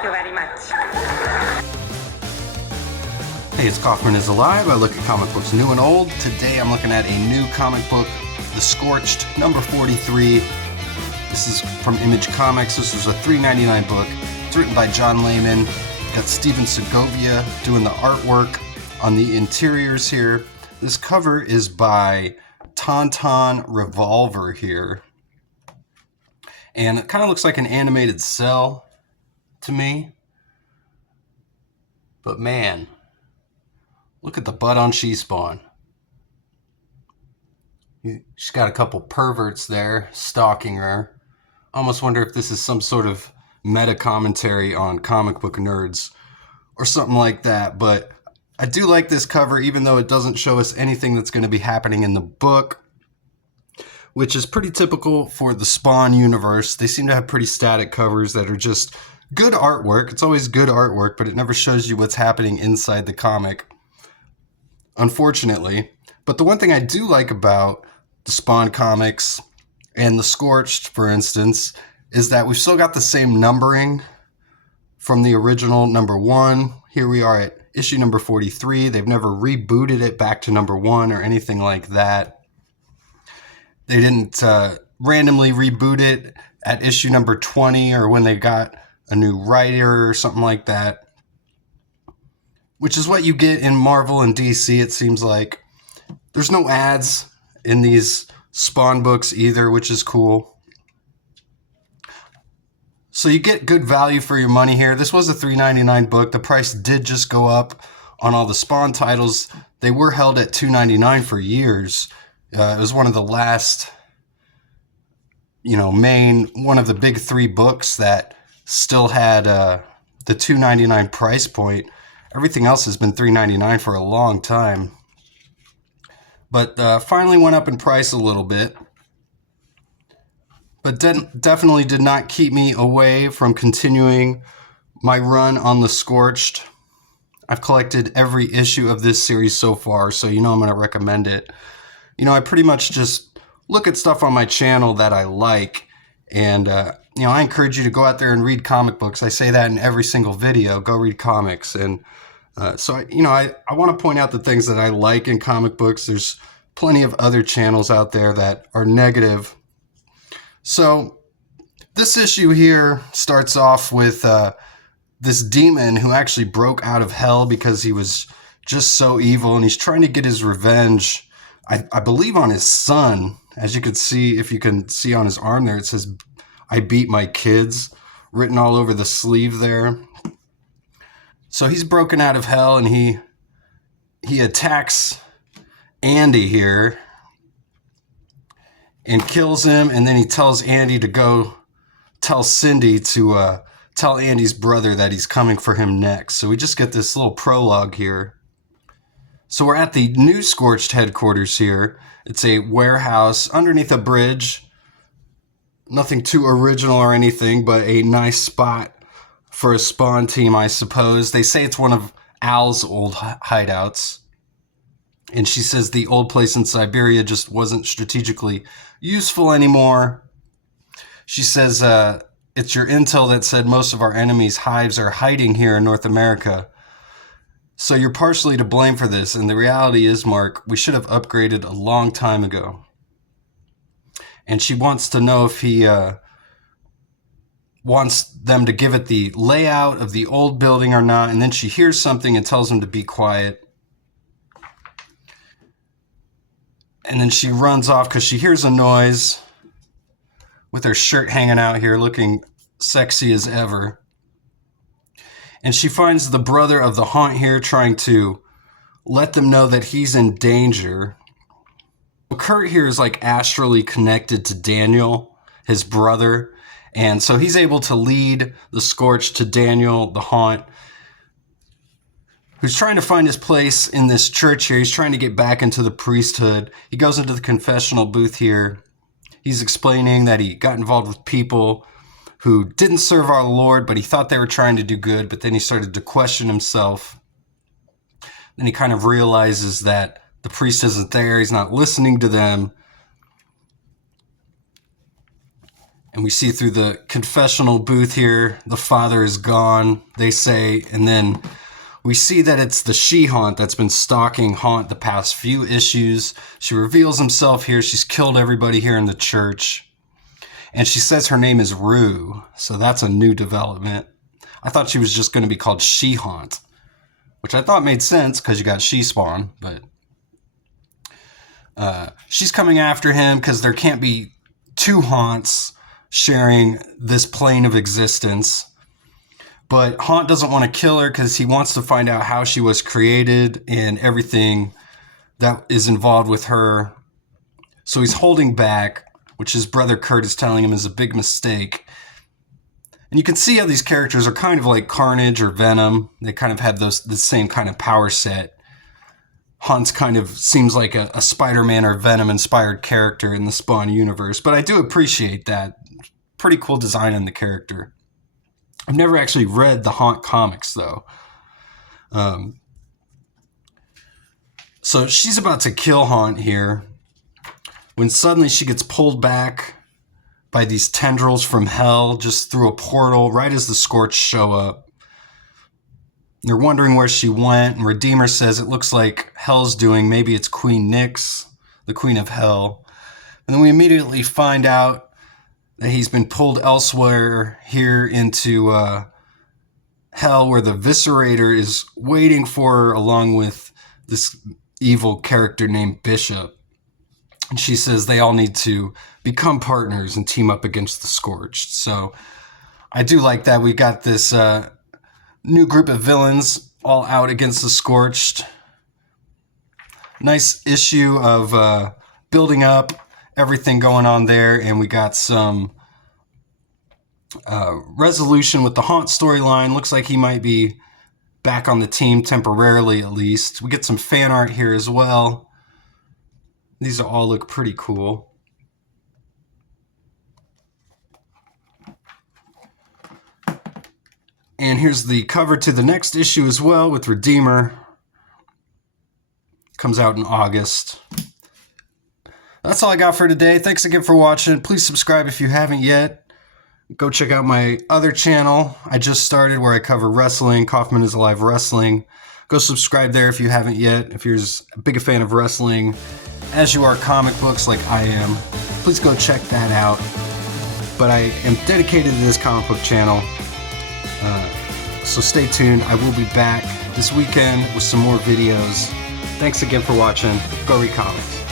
Thank you very much. Hey, it's Kaufman is Alive. I look at comic books new and old. Today I'm looking at a new comic book, The Scorched, number 43. This is from Image Comics. This is a $3.99 book. It's written by John Layman. Got Steven Segovia doing the artwork on the interiors here. This cover is by Tauntaun Revolver here. And it kind of looks like an animated cell to me. But man, look at the butt on She-Spawn. She's got a couple perverts there stalking her. I almost wonder if this is some sort of meta commentary on comic book nerds or something like that. But I do like this cover, even though it doesn't show us anything that's going to be happening in the book, which is pretty typical for the Spawn universe. They seem to have pretty static covers that are just good artwork. It's always good artwork, but it never shows you what's happening inside the comic, unfortunately. But the one thing I do like about the Spawn comics and the Scorched, for instance, is that we've still got the same numbering from the original number 1. Here we are at issue number 43. They've never rebooted it back to number 1 or anything like that. They didn't randomly reboot it at issue number 20 or when they got a new writer or something like that, which is what you get in Marvel and DC, it seems like. There's no ads in these Spawn books either, which is cool. So you get good value for your money here. This was a $3.99 book. The price did just go up on all the Spawn titles. They were held at $2.99 for years. It was one of the last, one of the big 3 books that still had the $2.99 price point. Everything else has been $3.99 for a long time. But finally went up in price a little bit. But definitely did not keep me away from continuing my run on the Scorched. I've collected every issue of this series so far, so I'm going to recommend it. I pretty much just look at stuff on my channel that I like, and I encourage you to go out there and read comic books. I say that in every single video. Go read comics. And so I want to point out the things that I like in comic books. There's plenty of other channels out there that are negative. So this issue here starts off with this demon who actually broke out of hell because he was just so evil, and he's trying to get his revenge, I believe, on his son. As you can see, if you can see on his arm there, it says, "I beat my kids," written all over the sleeve there. So he's broken out of hell, and he attacks Andy here and kills him, and then he tells Andy to go tell Cindy to tell Andy's brother that he's coming for him next. So we just get this little prologue here. So we're at the new Scorched headquarters here. It's a warehouse underneath a bridge. Nothing too original or anything, but a nice spot for a Spawn team, I suppose. They say it's one of Al's old hideouts. And she says the old place in Siberia just wasn't strategically useful anymore. She says it's your intel that said most of our enemies' hives are hiding here in North America. So you're partially to blame for this, and the reality is, Mark, we should have upgraded a long time ago. And she wants to know if he wants them to give it the layout of the old building or not, and then she hears something and tells him to be quiet. And then she runs off because she hears a noise with her shirt hanging out here, looking sexy as ever. And she finds the brother of the haunt here trying to let them know that he's in danger. Kurt here is like astrally connected to Daniel, his brother. And so he's able to lead the Scorched to Daniel, the haunt, who's trying to find his place in this church here. He's trying to get back into the priesthood. He goes into the confessional booth here. He's explaining that he got involved with people who didn't serve our Lord, but he thought they were trying to do good, but then he started to question himself. Then he kind of realizes that the priest isn't there, he's not listening to them. And we see through the confessional booth here, the father is gone, they say, and then we see that it's the she-haunt that's been stalking Haunt the past few issues. She reveals himself here. She's killed everybody here in the church. And she says her name is RUE, so that's a new development. I thought she was just going to be called She-Haunt, which I thought made sense because you got She-Spawn, but she's coming after him because there can't be two Haunts sharing this plane of existence. But Haunt doesn't want to kill her because he wants to find out how she was created and everything that is involved with her. So he's holding back, which his brother Kurt is telling him is a big mistake. And you can see how these characters are kind of like Carnage or Venom. They kind of have the same kind of power set. Haunt's kind of seems like a Spider-Man or Venom-inspired character in the Spawn universe. But I do appreciate that. Pretty cool design in the character. I've never actually read the Haunt comics, though. So she's about to kill Haunt here when suddenly she gets pulled back by these tendrils from hell just through a portal right as the Scorched show up. They're wondering where she went, and Redeemer says it looks like Hell's doing. Maybe it's Queen Nyx, the Queen of Hell. And then we immediately find out that he's been pulled elsewhere here into Hell, where the Viscerator is waiting for her along with this evil character named Bishop. And she says they all need to become partners and team up against the Scorched. So I do like that. We got this new group of villains all out against the Scorched. Nice issue of building up everything going on there, and we got some resolution with the Haunt storyline. Looks like he might be back on the team temporarily, at least. We get some fan art here as well. These all look pretty cool. And here's the cover to the next issue as well with Redeemer. Comes out in August. That's all I got for today. Thanks again for watching. Please subscribe if you haven't yet. Go check out my other channel I just started where I cover wrestling. Kaufman is Alive Wrestling. Go subscribe there if you haven't yet. If you're as big a fan of wrestling as you are comic books like I am, please go check that out. But I am dedicated to this comic book channel. So stay tuned. I will be back this weekend with some more videos. Thanks again for watching. Go read comics.